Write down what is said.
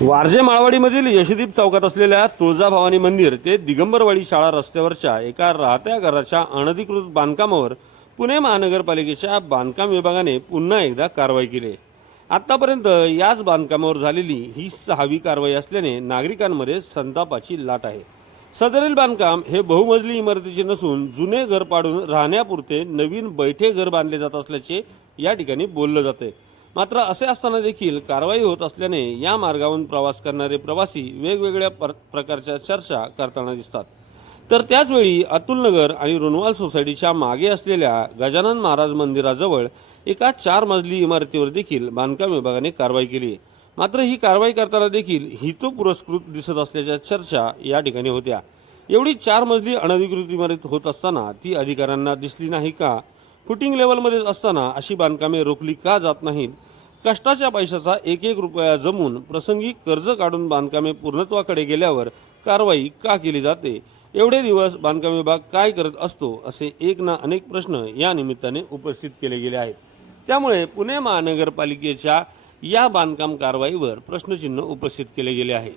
वारजे माळवाडीमधील यशदीप चौकात असलेल्या तुळजाभवानी मंदिर ते दिगंबरवाडी शाळा रस्त्यावरच्या एका राहत्या घराच्या अनधिकृत बांधकामावर पुणे महानगरपालिकेच्या बांधकाम विभागाने पुन्हा एकदा कारवाई केली आहे। आतापर्यंत याच बांधकामावर झालेली ही 6वी कारवाई असल्याने नागरिकांमध्ये संतापाची लाट आहे। सदरील बांधकाम हे बहुमजली इमारतीचे नसून जुने घर पाडून राहण्यापुरते नवीन बैठे घर बांधले जात असल्याचे या ठिकाणी बोललं जाते। मात्र असे असताना देखील कारवाई होत असल्याने या मार्गावरून प्रवास करणारे प्रवासी वेगवेगळ्या प्रकारच्या चर्चा करताना दिसतात। तर त्याचवेळी अतुलनगर आणि रुनवाल सोसायटीच्या मागे असलेल्या गजानन महाराज मंदिराजवळ एका 4 मजली इमारतीवर देखील बांधकाम विभागाने कारवाई केली आहे। मात्र ही कारवाई करताना देखील हितो पुरस्कृत दिसत असल्याच्या चर्चा या ठिकाणी होत्या। एवढी 4 मजली अनधिकृत इमारत होत असताना ती अधिकाऱ्यांना दिसली नाही का? फुटिंग लेवलमध्ये असताना अशी बांधकामे रोखली का जात नाहीत? कष्टाच्या पैशाचा एक रुपया जमून प्रसंगी कर्ज काढून बांधकामे पूर्णत्वाकडे गेल्यावर कारवाई का केली जाते? एवढे दिवस बांधकाम विभाग काय करत असतो? असे एक ना अनेक प्रश्न या निमित्ताने उपस्थित केले गेले आहेत। त्यामुळे पुणे महानगरपालिकेच्या या बांधकाम कारवाईवर प्रश्नचिन्ह उपस्थित केले गेले आहे।